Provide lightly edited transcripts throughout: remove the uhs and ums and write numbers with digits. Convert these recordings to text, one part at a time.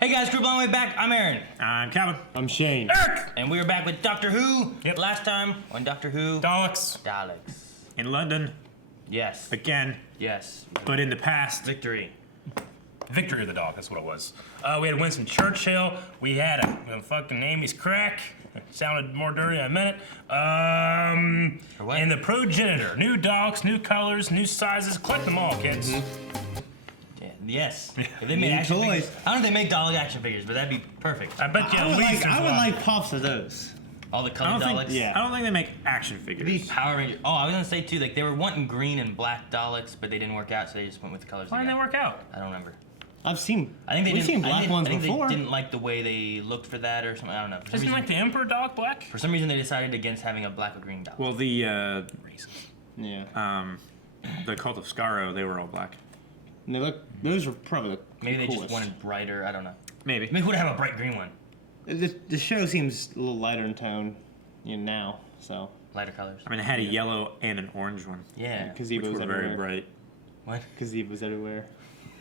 Hey guys, group long way back. I'm Aaron. I'm Calvin. I'm Shane. Eric! And we are back with Doctor Who. Yep. Last time on Doctor Who. Daleks. Daleks. In London. Yes. Again. Yes. But in the past. Victory. Victory of the Daleks, that's what it was. We had Winston Churchill. We had a fucking Amy's crack. It sounded more dirty in a minute. And the progenitor. New dogs, new colors, new sizes. Collect them all, kids. Yes. If they made action figures. I don't know if they make Dalek action figures, but that'd be perfect. I bet you I would like pops of those. All the colored Daleks. yeah. I don't think they make action figures. These Power Rangers. Oh, I was gonna say too, like they were wanting green and black Daleks, but they didn't work out, so they just went with the colors. Why didn't they work out? I don't remember. I've seen. I think We've seen black ones before. They didn't like the way they looked for that or something. I don't know. Isn't like the Emperor Dalek black? For some reason, they decided against having a black or green Dalek. Well, the Yeah. the Cult of Skaro, they were all black. And they look. Those are probably the Maybe they coolest. just wanted brighter. I don't know. Maybe. Maybe would have a bright green one. The show seems a little lighter in tone, now. So. Lighter colors. I mean, it had a yellow and an orange one. Yeah. Which Gazebos were everywhere. very bright. What? Gazebos everywhere.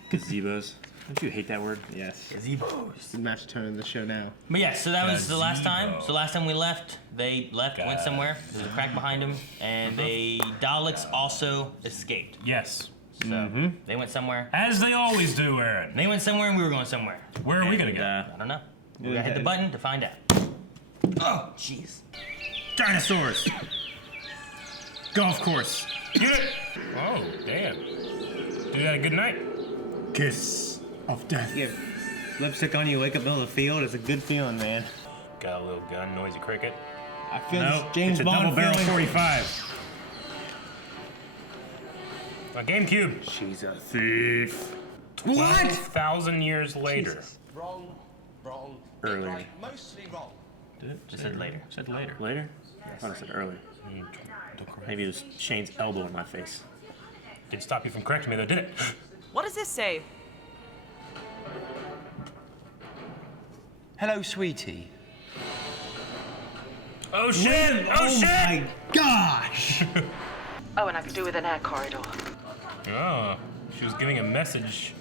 Gazebos. Don't you hate that word? Yes. Gazebos. The match tone in the show now. But yeah, so that was the last time. Gazebo. So last time we left, they left, went somewhere. There was a crack behind them, and the Daleks also escaped. Yes. So they went somewhere. As they always do, Aaron. They went somewhere, and we were going somewhere. Where are we gonna go? I don't know. We gotta hit the button to find out. Oh, jeez. Dinosaurs. Golf course. Get it. Oh, damn. You had a good night. Kiss of death. Yeah. Lipstick on you, wake up in the middle of the field. It's a good feeling, man. Got a little gun, noisy cricket. I feel No, this James it's a Bond double barrel feeling. 45. A GameCube. She's a thief. 12,000 years later. Wrong. Earlier. Right, mostly wrong. Did it? Just said later. Said later. Later? I thought I said earlier. Maybe it was Shane's elbow in my face. Didn't stop you from correcting me though, did it? What does this say? Hello, sweetie. Oh shit! Oh shit! My gosh! Oh, and I could do with an air corridor. Oh, she was giving a message,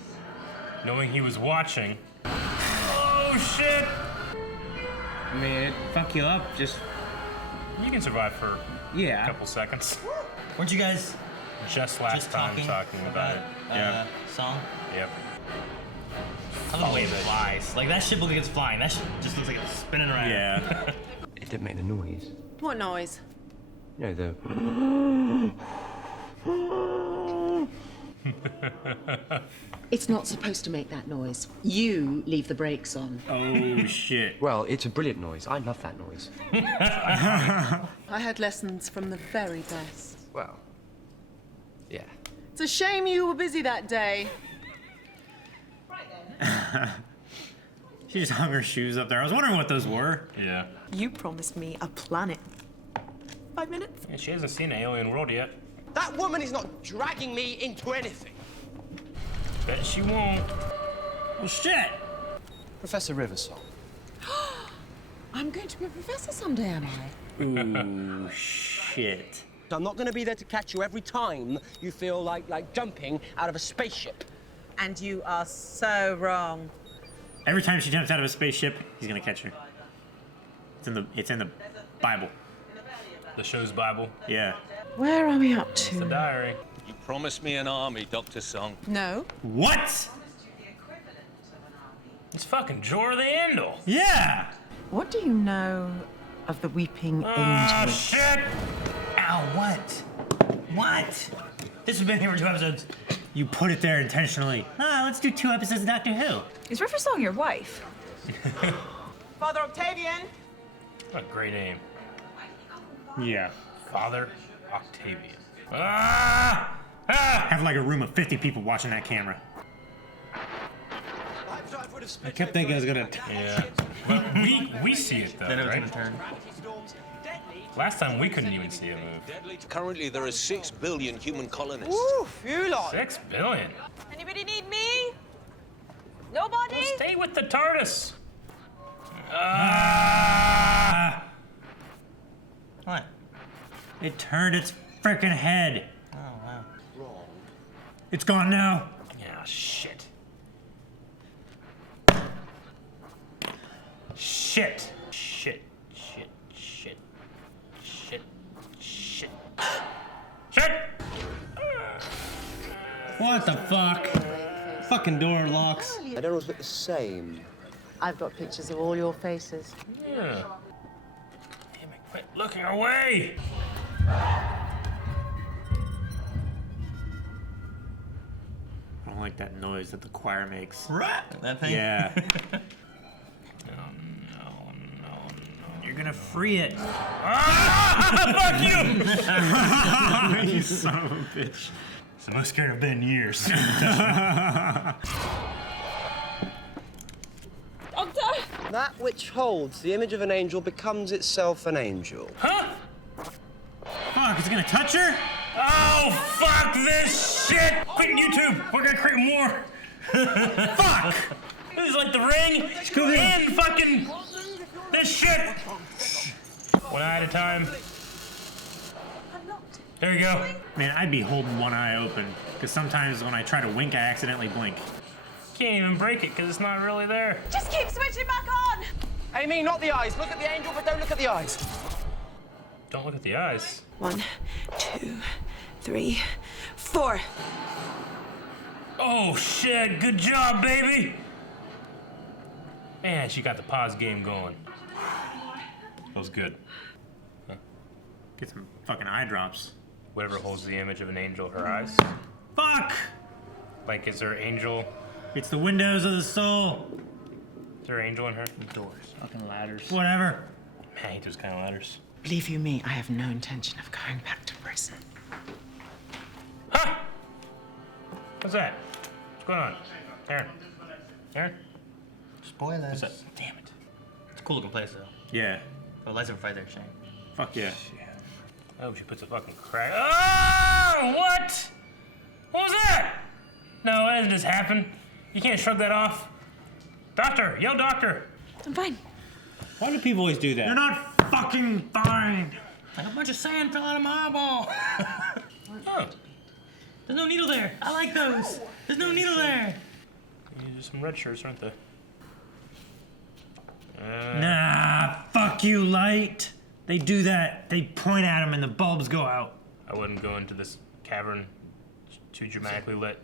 knowing he was watching. Oh shit! I mean, it fuck you up. Just You can survive for a yeah. couple seconds. Weren't you guys Just last just time talking about it. Yeah. Song? Yep. I love the way it flies. Like that ship looks like it's flying. That shit just looks like it's spinning around. Yeah. It didn't make the noise. What noise? You know, the... It's not supposed to make that noise. You leave the brakes on. Oh shit. Well, it's a brilliant noise. I love that noise. I had lessons from the very best. Well, yeah. It's a shame you were busy that day. She just hung her shoes up there. I was wondering what those were. Yeah. You promised me a planet. 5 minutes? And she hasn't seen an alien world yet. That woman is not dragging me into anything. Bet she won't. Oh shit! Professor Riversong. I'm going to be a professor someday, am I? Ooh, shit. I'm not going to be there to catch you every time you feel like jumping out of a spaceship. And you are so wrong. Every time she jumps out of a spaceship, he's gonna catch her. It's in the Bible. The show's Bible? Yeah. Where are we up The to? diary. You promised me an army, Dr. Song. No. What? It's fucking Jor the Andal. Yeah! What do you know of the Weeping Ah, Angel? shit! Ow, what? What? This has been here for 2 episodes. You put it there intentionally. Ah, let's do 2 episodes of Doctor Who. Is Riversong your wife? Father Octavian? What a great name. Yeah. Father Octavian. Ah! Ah! Have like a room of 50 people watching that camera. I kept thinking I was gonna. Yeah. Well, we see it though, Then it was right? gonna turn. Last time we couldn't even see it move. Currently, there are 6 billion human colonists. Ooh, few lot. 6 billion. Anybody need me? Nobody? Stay with the TARDIS. Ah! What? It turned its frickin' head. Oh, wow. It's gone now. Yeah, shit. Shit. Shit. Shit. Shit. Shit. Shit. Shit! What the fuck? Fucking door locks. I don't always look the same. I've got pictures of all your faces. Yeah. Damn it, quit looking away! I don't like that noise that the choir makes. That thing? Yeah. No. You're gonna free it. Ah! Fuck you! You son of a bitch. It's the most scared I've been in years. Doctor! That which holds the image of an angel becomes itself an angel. Huh? Fuck, it's gonna touch her? Oh, fuck this shit! Quit YouTube! We're gonna create more! Fuck! This is like The Ring and fucking this shit! One eye at a time. There you go. Man, I'd be holding one eye open, because sometimes when I try to wink, I accidentally blink. Can't even break it, because it's not really there. Just keep switching back on! Amy, not the eyes. Look at the angel, but don't look at the eyes. Don't look at the eyes. 1, 2, 3, 4. Oh shit, good job, baby! Man, she got the pause game going. That was good. Huh. Get some fucking eye drops. Whatever holds the image of an angel, her eyes. Fuck! Like, is there an angel? It's the windows of the soul. Is there an angel in her? Doors. Fucking ladders. Whatever. Man, I hate those kind of ladders. Believe you me, I have no intention of going back to prison. Huh? What's that? What's going on? Aaron? Aaron? Spoilers. What's that? Damn it. It's a cool looking place, though. Yeah. Oh, lightsaber fight there, Shane. Fuck yeah. Oh, she puts a fucking crack. Oh, what? What was that? No, that didn't just happen. You can't shrug that off. Doctor, yell doctor. I'm fine. Why do people always do that? You're not fucking fine. Like a bunch of sand fell out of my eyeball. Oh, There's no needle there. I like those. There's no needle there. these are some red shirts, aren't they? Nah, fuck you, light. They do that. They point at them and the bulbs go out. I wouldn't go into this cavern. It's too dramatically lit.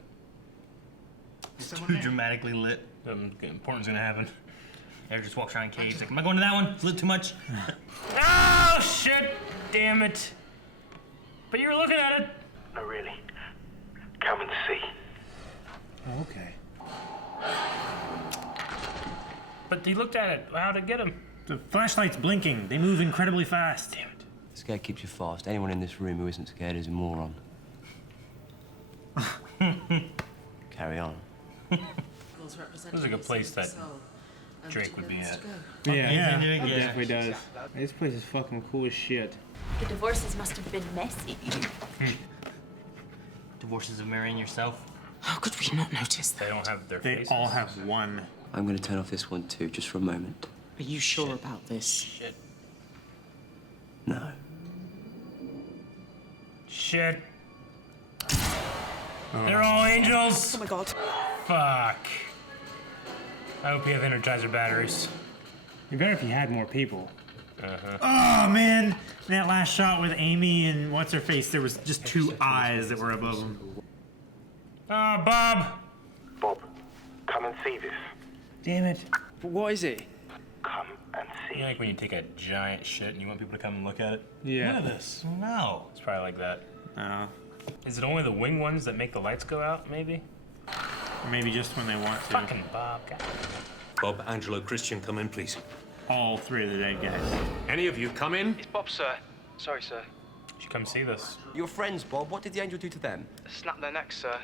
It's too dramatically lit. Something important's gonna happen. Eric just walks around caves like, am I going to that one? It's lit too much. Oh, shit! Damn it. But you were looking at it. No, really. Come and see. Oh, okay. But he looked at it. How'd it get him? The flashlight's blinking. They move incredibly fast. Damn it. Scared keeps you fast. Anyone in this room who isn't scared is a moron. Carry on. This is like a place that Drake would be at. Yeah, Yeah. it definitely does. This place is fucking cool as shit. The divorces must have been messy. Divorces of marrying yourself. How could we not notice They that? don't have their They faces. all have one. I'm going to turn off this one too, just for a moment. Are you sure about this? Shit. No. Shit. They're all angels. Oh my god. Fuck. I hope you have Energizer batteries. It'd be better if you had more people. Uh-huh. Oh, man. That last shot with Amy and what's-her-face, there was just two eyes that were above them. Ah, Bob. Bob, come and see this. Damn it. What is it? Come and see. You know, like when you take a giant shit and you want people to come and look at it? Yeah. Look at this. No. It's probably like that. No. Is it only the wing ones that make the lights go out, maybe? Or maybe just when they want to. Fucking Bob. God. Bob, Angelo, Christian, come in, please. All three of the dead guys. Any of you come in? It's Bob, sir. Sorry, sir. You should come see this. Your friends, Bob, what did the angel do to them? Snap their necks, sir.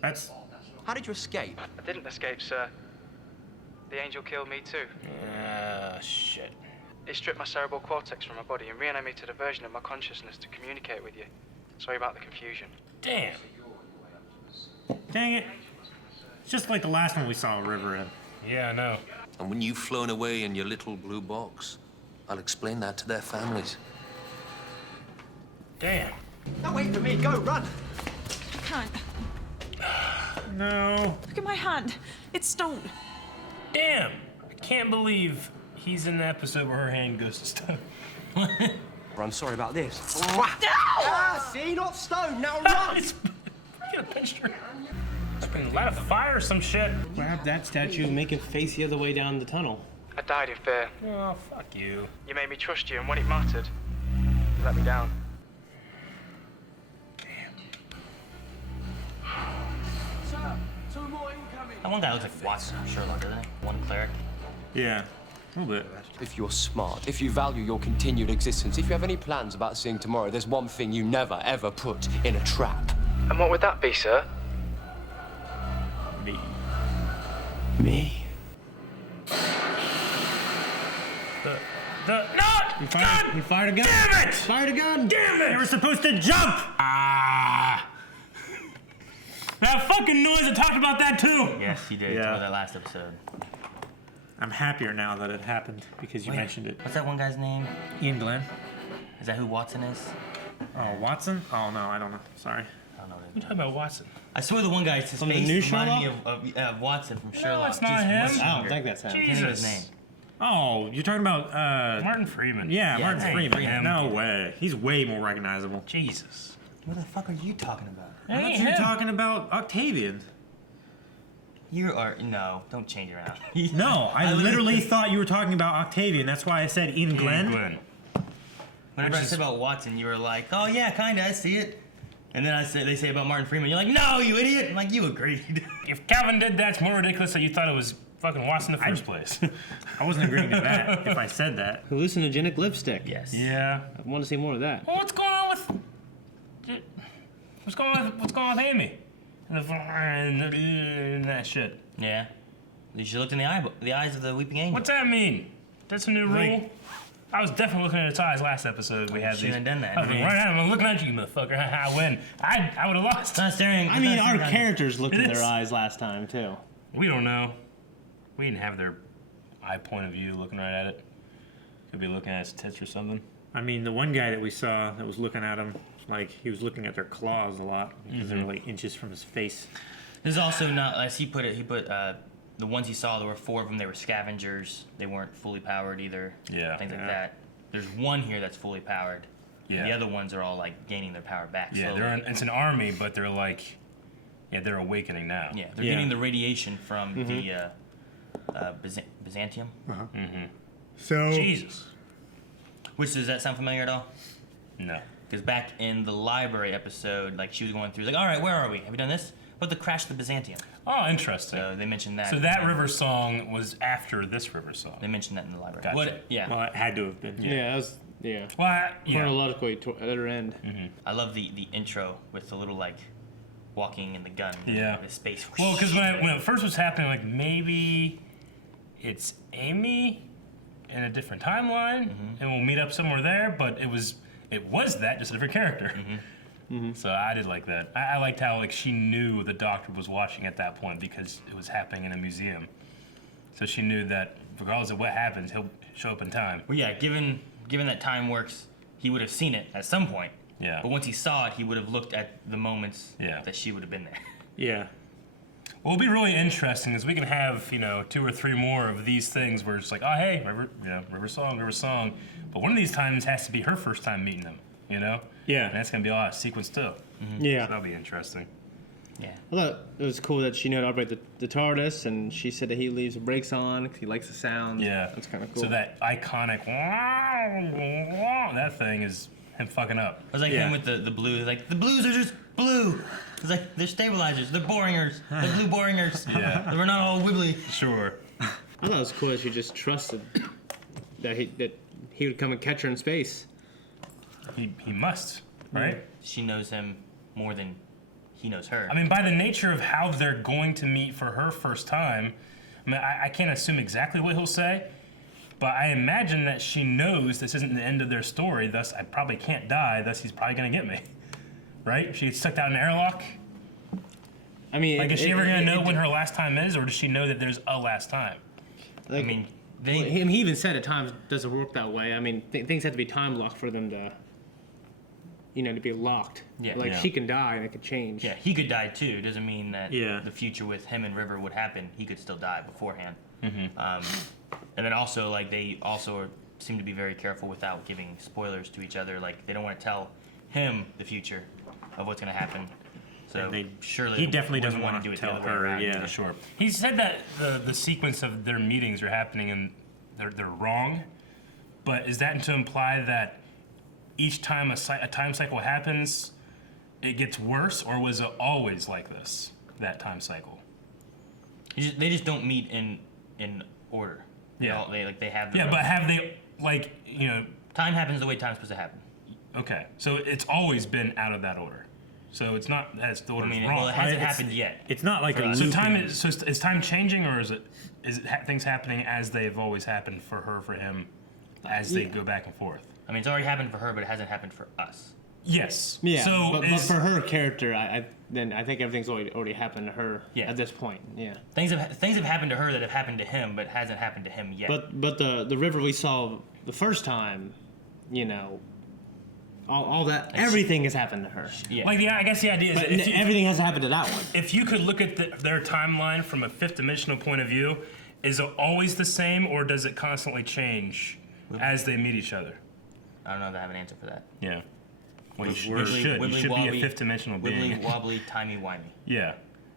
That's... How did you escape? I didn't escape, sir. The angel killed me too. Shit. He stripped my cerebral cortex from my body and reanimated a version of my consciousness to communicate with you. Sorry about the confusion. Damn. Dang it. It's just like the last one we saw a river in. Yeah, I know. And when you've flown away in your little blue box, I'll explain that to their families. Damn. No, wait for me. Go, run. I can't. No. Look at my hand. It's stone. Damn. can't believe he's in the episode where her hand goes to stone. I'm sorry about this. Ah, see, not stone, now run! It's you pinched her. It's been light a fire or some shit. Grab that statue and make it face the other way down the tunnel. I died in fear. Oh, fuck you. You made me trust you, and when it mattered, you let me down. That one guy looks like Watson from Sherlock, doesn't he? One cleric. Yeah, a little bit. If you're smart, if you value your continued existence, if you have any plans about seeing tomorrow, there's one thing you never, ever put in a trap. And what would that be, sir? Me. No! He fired a gun. Damn it! Fired a gun. Damn it! You were supposed to jump. Ah! That fucking noise, I talked about that too! Yes, he did. Yeah. Yeah. That last episode. I'm happier now that it happened because you Wait, mentioned it. What's that one guy's name? Ian Glenn. Is that who Watson is? Oh, Watson? Oh no, I don't know. Sorry. I don't know. You're talking about Watson. I swear the one guy's his From the face new reminded me of Watson from Sherlock. it's not just him. much I don't younger. think that's him. I can't think of his Jesus. name. Oh, you're talking about Martin Freeman. yeah, Yeah, Martin hey, Freeman. him. No way. He's way more recognizable. Jesus. What the fuck are you talking about? I thought Ain't you were him. talking about Octavian. You are no. Don't change it around. No, I literally thought you were talking about Octavian. That's why I said Ian Glenn. Whenever I said about Watson, you were like, "Oh yeah, kinda, I see it." And then they say about Martin Freeman, you're like, "No, you idiot!" I'm like, you agreed. If Calvin did that, it's more ridiculous that you thought it was fucking Watson in the first place. I wasn't agreeing to that if I said that. Hallucinogenic lipstick. Yes. Yeah. I want to see more of that. Well, what's going on with Amy? And that shit. Yeah. You should look in the eyes of the weeping angel. What's that mean? That's a new rule? Like- I was definitely looking at its eyes last episode. We had Shouldn't these. have done that. I was like, right now, I'm looking at you, motherfucker. I win. I would have lost. It's not staring. I mean, our characters looked It in is. their eyes last time, too. We don't know. We didn't have their eye point of view looking right at it. Could be looking at its tits or something. I mean, the one guy that we saw that was looking at him, like he was looking at their claws a lot because they were like inches from his face. There's also not, as he put it, the ones he saw, there were 4 of them, they were scavengers. They weren't fully powered either. Yeah. Things like that. There's one here that's fully powered. Yeah. The other ones are all like gaining their power back Yeah, slowly. it's an army, but they're like, they're awakening now. Yeah, they're getting the radiation from the Byzantium. So Jesus. Which, does that sound familiar at all? No. Because back in the library episode, like she was going through, like, all right, where are we? Have we done this? But the crash of the Byzantium. Oh, interesting. So they mentioned that. So that river song was after this river song. They mentioned that in the library. Gotcha. What, yeah. well, it had to have been. Yeah, that was, yeah. Well, Chronologically, at their end. I love the intro with the little, like, walking in the gun. Yeah. The space. Well, because when it first was happening, like, maybe it's Amy in a different timeline, and we'll meet up somewhere there, but it was that, just a different character. So I did like that. I liked how, like, she knew the doctor was watching at that point because it was happening in a museum. So she knew that regardless of what happens, he'll show up in time. Well, yeah, given that time works, he would have seen it at some point. Yeah. But once he saw it, he would have looked at the moments Yeah. that she would have been there. Yeah. What will be really interesting is we can have, 2 or 3 more of these things where it's like, oh, hey, river song. But one of these times has to be her first time meeting him, Yeah. And that's going to be a lot of sequence too. Yeah. So that'll be interesting. Yeah. I thought it was cool that she knew how to operate the TARDIS, and she said that he leaves the brakes on because he likes the sound. Yeah. That's kind of cool. So that iconic, that thing is him fucking up. It was like him with the blues. Like, the blues are just blue. It's like, they're stabilizers. They're boringers. They're blue boringers. Yeah. We're not all wibbly. Sure. I thought it was cool that she just trusted that he would come and catch her in space. He must, right? She knows him more than he knows her. I mean, by the nature of how they're going to meet for her first time, I mean, I can't assume exactly what he'll say, but I imagine that she knows this isn't the end of their story, thus I probably can't die, thus he's probably gonna get me. Right? She gets stuck out in an airlock? I mean, Like, is she ever gonna know when her last time is, or does she know that there's a last time? Like, I mean, he even said at times it doesn't work that way. I mean, things have to be time locked for them to to be locked. Yeah. Like Yeah. she can die and it could change. Yeah, he could die too. Doesn't mean that Yeah. the future with him and River would happen. He could still die beforehand. And then also, like, they also seem to be very careful without giving spoilers to each other. Like, they don't want to tell him the future of what's going to happen. So surely he definitely wouldn't doesn't want want to do to it the tell other way her. around. Yeah, Sure. He said that the sequence of their meetings are happening and they're wrong, but is that to imply that each time a time cycle happens, it gets worse, or was it always like this, that time cycle? They just don't meet in order. They have. Yeah, but have they, time happens the way time's supposed to happen. Okay, so it's always been out of that order. So it's not as the order's wrong. Well, it hasn't right? happened yet. It's not like a So looping. is time changing, or is it things happening as they've always happened for her, for him, as they go back and forth? I mean, it's already happened for her, but it hasn't happened for us. Yes. Yeah. So but for her character, I think everything's already happened to her at this point. Yeah. Things have happened to her that have happened to him, but hasn't happened to him yet. But the River we saw the first time, all that, everything has happened to her. Yeah. I guess the idea is But that everything has happened to that one. if you could look at their timeline from a fifth dimensional point of view, is it always the same, or does it constantly change as they meet each other? I don't know if I have an answer for that. Yeah. Well, you should. Wibbly, You should be a wobbly, fifth dimensional being. Wibbly wobbly, timey-wimey. Yeah.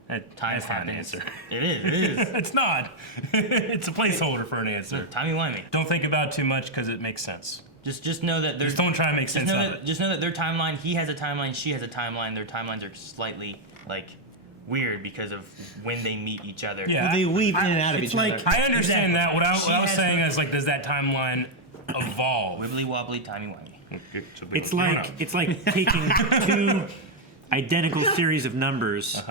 Time That's not an happens. answer. It is. It's not. It's a placeholder for an answer. Timey-wimey. Don't think about it too much because it makes sense. Just know that Just don't try to make sense of it. Just know that their timeline, he has a timeline, she has a timeline. Their timelines are slightly weird because of when they meet each other. Yeah. They weave in and out of it's each like- other. I understand Exactly. that. What I was has saying her- is, does that timeline evolve? Wibbly wobbly, timey-wimey. It's like taking two identical series of numbers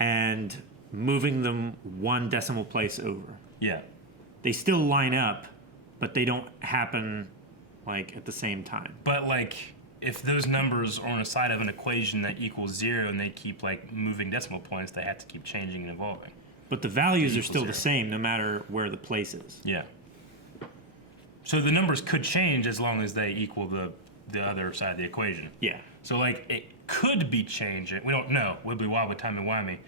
and moving them one decimal place over. Yeah. They still line up, but they don't happen at the same time. But if those numbers are on a side of an equation that equals 0 and they keep moving decimal points, they have to keep changing and evolving. But the values are Equals still 0. the same no matter where the place is. Yeah. So the numbers could change as long as they equal the other side of the equation. Yeah. So it could be changing. We don't know. Wibbly wobbly, timey-wimey.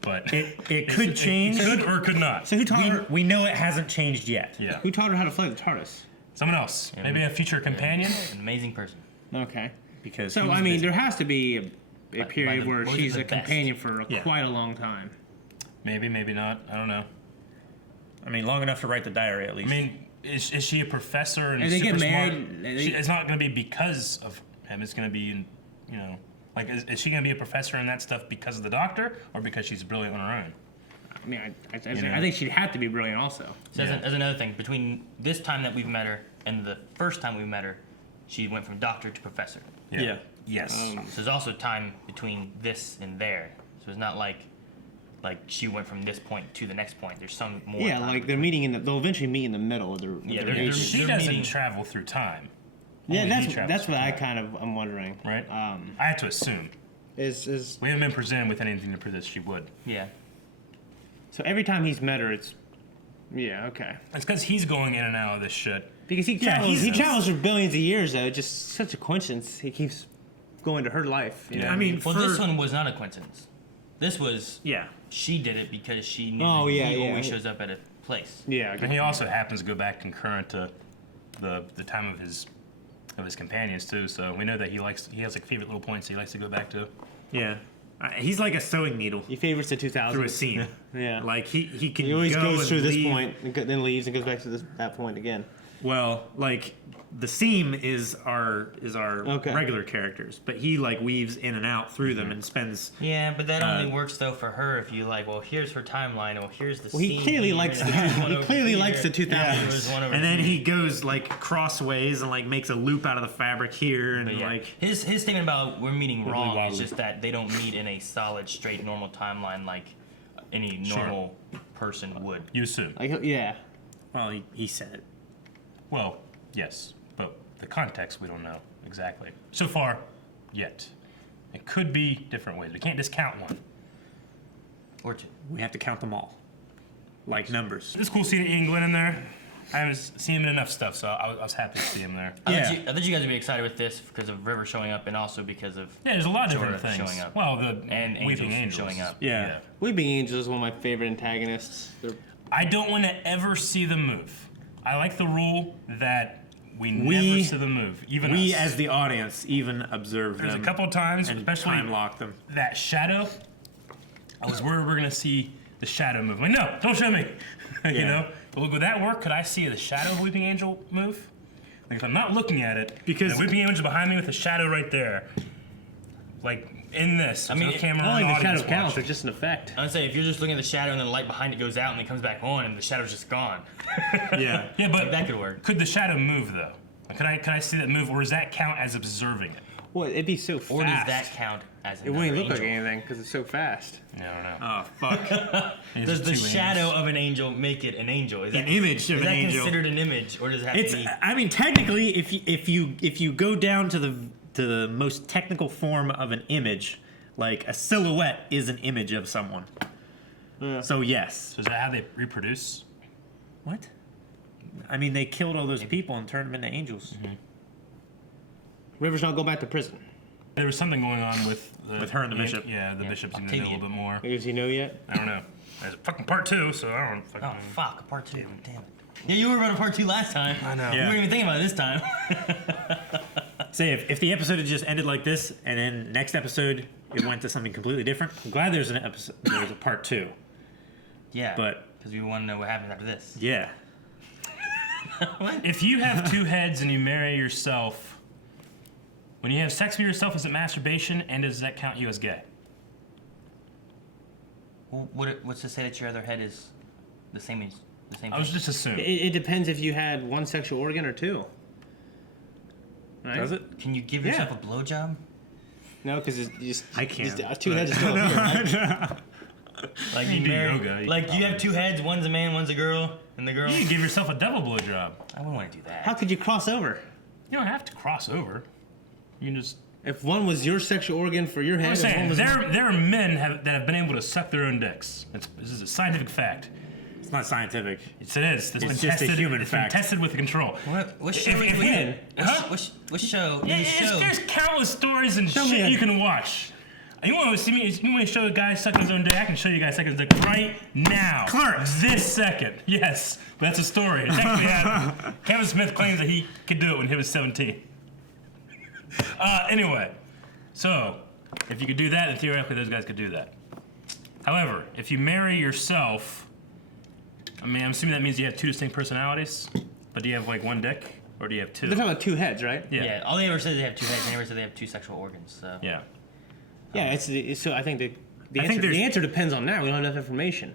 But It could change. It could or could not. So who taught her? We know it hasn't changed yet. Yeah. Who taught her how to fly the TARDIS? Someone else. Maybe a future companion. An amazing person. Okay. Because So he was I mean, busy. there has to be a period the- where was it she's the a best? companion for Yeah. quite a long time. Maybe, maybe not. I don't know. I mean, long enough to write the diary at least. I mean, is she a professor and And they super get smart? married, It's not going to be because of him. It's going to be, is she going to be a professor in that stuff because of the doctor or because she's brilliant on her own? I mean, I know? think she'd have to be brilliant also. So as another thing, between this time that we've met her and the first time we met her, she went from doctor to professor. yeah. Yes. So there's also time between this and there. So it's not like she went from this point to the next point. There's some more. Yeah, time they're meeting they'll eventually meet in the middle of their. Yeah, their they're- ages. she they're doesn't meeting- travel through time. Yeah, Only he that's travels what through time, I'm wondering. right. I have to assume. Is We haven't been presented with anything to prove that she would. Yeah. so every time he's met her, it's okay. It's because he's going in and out of this shit. Because he Yeah, travels, he he's- travels for billions of years though. It's just such a coincidence. He keeps going to her life. You know? I mean, Well, this one was not a coincidence. This was yeah. she did it because she knew Oh, that yeah, he yeah. always shows up at a place. Yeah. And he also happens to go back concurrent to the time of his companions too. So we know that he has favorite little points he likes to go back to. Yeah. He's like a sewing needle He favors the 2000s. through a scene. Yeah. Like he can He always go goes and through this leave. point, and then leaves and goes back to that point again. Well, the seam is our Okay. regular characters, but he weaves in and out through them and spends. Yeah, but that only works though for her if you well, here's her timeline. Well, here's the. Well, he scene clearly here, likes and the there's one he over clearly here. likes the 2000s. Yeah, there's one over And then here. he goes crossways and makes a loop out of the fabric here and But yeah, his statement about we're meeting wrong is just that they don't meet in a solid, straight, normal timeline like any normal person would. You assume. Yeah. Well, he said it. Well, yes, but the context we don't know exactly. So far, yet. It could be different ways. We can't discount one. Or two. We have to count them all, like numbers. It's cool seeing England in there. I haven't seen him in enough stuff, so I was happy to see him there. I thought you guys would be excited with this because of River showing up and also because of there's a lot of Jorah different things showing up. Well, and Weeping Angels Angels showing up. Yeah. Weeping Angels is one of my favorite antagonists. I don't want to ever see them move. I like the rule that we never see them move. Even we us. as the audience even observe There's them. a couple of times, and especially time lock them. That shadow. I was worried we're gonna see the shadow move. I'm like, no, don't show me. You know. But would that work? Could I see the shadow of Weeping Angel move? Like if I'm not looking at it, because the Weeping Angel behind me with the shadow right there, like in this. I mean, no camera I on, think the shadow audience counts. watching. It's just an effect. I would say if you're just looking at the shadow and then the light behind it goes out and it comes back on and the shadow's just gone. Yeah, but that could work. Could the shadow move though? Like, could I see that move, or does that count as observing it? Well, it'd be so fast. Or does that count as It wouldn't look angel? like anything because it's so fast. I don't know. Oh fuck! Does the shadow of an angel make it an angel? Is An image of is an that angel. considered an image, or does it have It's. to be? I mean, technically, if you go down to the most technical form of an image, like a silhouette is an image of someone. Yeah. So yes. So is that how they reproduce? What? I mean, they killed all those people and turned them into angels. Mm-hmm. River's not going back to prison. There was something going on with her and the bishop. Yeah, the bishop's gonna do a little bit more. Does he know yet? I don't know. There's fucking part 2, so I don't fucking. Oh fuck, part 2. Damn it. Yeah, you were about a part 2 last time. I know. You weren't even thinking about it this time. Say if the episode had just ended like this, and then next episode it went to something completely different. I'm glad there's an episode. There's a part 2. Yeah. But because we want to know what happens after this. yeah. If you have 2 heads and you marry yourself, when you have sex with yourself, is it masturbation, and does that count you as gay? Well, what's to say that your other head is the same as the same? I was just assuming. It depends if you had one sexual organ or 2. Right? Does it? Can you give yourself a blowjob? No, because it's just I can't. 2 heads are still up here. Right? Like You you do marry, yoga, you like can you have 2 heads, one's a man, one's a girl, and the girl. You can give yourself a double blowjob. I wouldn't want to do that. How could you cross over? You don't have to cross over. You can just. If one was your sexual organ for your head, I'm and one saying was there are men that have been able to suck their own dicks. This is a scientific fact. It's not scientific. Yes, it is. It's been just a tested. human it's fact. been tested with control. What show? If- What huh? show? Yeah, What show? there's countless stories and Show me shit a- you can watch. You want to see me? You want to show a guy sucking his own dick? I can show you guys sucking his dick right now. Clerks. This second. Yes, but that's a story. It's actually happened. Kevin Smith claims that he could do it when he was 17. Anyway, so if you could do that, then theoretically those guys could do that. However, if you marry yourself, I mean, I'm assuming that means you have 2 distinct personalities, but do you have like 1 dick, or do you have 2? They're talking about 2 heads, right? Yeah. All they ever said is they have 2 heads. They never said they have 2 sexual organs. So. Yeah. Yeah, it's so I think the I think the answer depends on that. We don't have enough information.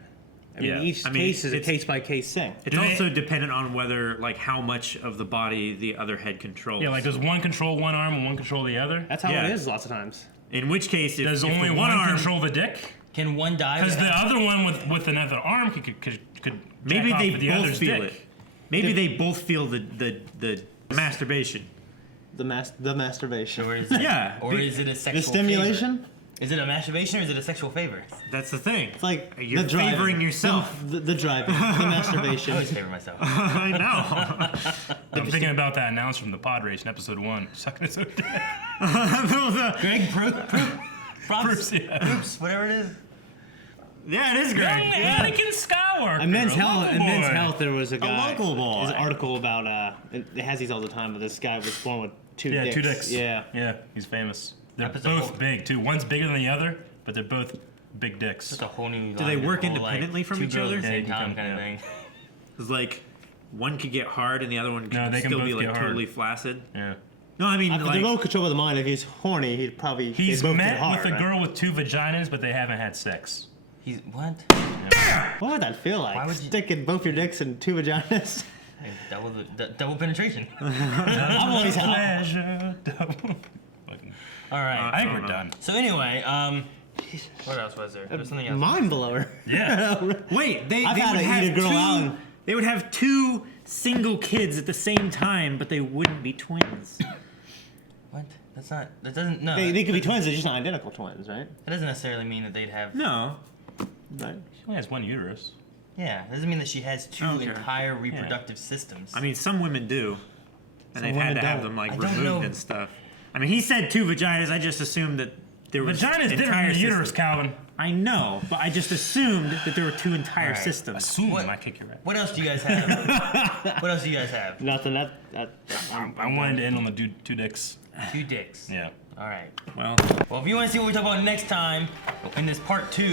I mean, Yeah. each I mean, case is a it's- case by case thing. It's Do they- also dependent on whether, like, how much of the body the other head controls. Yeah, like does one control one arm and one control the other? That's how Yeah. it is lots of times. In which case, if, Does if only the one arm control the dick? Can one die? Because the without- other one with another arm could maybe jack off they with the both other's feel dick. it. Maybe they both feel the masturbation. The masturbation. Or is it, Yeah, Or is it a sexual The stimulation? favor? Is it a masturbation or is it a sexual favor? That's the thing. It's like You're the driving. favoring yourself. The driving. The I masturbation. always favor myself. I know. I'm thinking about that announcer from the pod race in episode 1, sucking his own dick. Greg, Props, Bruce, yeah. Proops, whatever it is. Yeah, it is great. Young Anakin Skywalker. In Men's a Health, local in Men's boy. Health, there was a guy. local boy. There's an article about it has these all the time, but this guy was born with 2 dicks. 2 dicks. Yeah. Yeah, he's famous. They're That's a both whole- big too. One's bigger than the other, but they're both big dicks. Just a whole new. Do they line, work a whole, independently from 2 each girls other? At the Yeah, same you time, can- kind of yeah. thing. It's like one could get hard and the other one could No, they can still be both like get hard. totally flaccid. Yeah. No, I mean If like the remote control of the mind, if he's horny, he'd probably. He's they'd both met get hard, with a right? girl with 2 vaginas, but they haven't had sex. He's what? What would that feel like? Why would you- Sticking both your dicks in 2 vaginas? Hey, double penetration. I've always had. Pleasure, double. All right. I think we're done. So anyway, what else was there? There was something else. Mind blower. Yeah. wait, they I've they had would to have eat a girl 2 out and- They would have 2 single kids at the same time, but they wouldn't be twins. What? That's not. That doesn't. No. They could be twins, they're just not identical twins, right? That doesn't necessarily mean that they'd have. No. Right. She only has 1 uterus. Yeah, doesn't mean that she has two entire reproductive systems. I mean, some women do, and they've women had to have don't. them like I don't removed know. and stuff. I mean, he said 2 vaginas. I just assumed that there was Vagina's different entire than uterus, systems. Calvin. I know, but I just assumed that there were 2 entire Alright. systems. Assume I kick your ass. What else do you guys have? What else do you guys have? Nothing. I wanted to end on the 2 dicks. 2 dicks. Yeah. All right. Well, Well, if you want to see what we talk about next time in this part 2,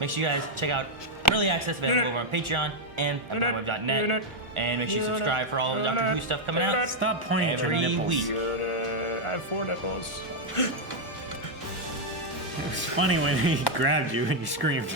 make sure you guys check out early access available over on Patreon and at BravoWeb.net. And make sure you subscribe for all of the Doctor Who stuff coming out. stop pointing at your every nipples. week. I have 4 nipples. It was funny when he grabbed you and you screamed.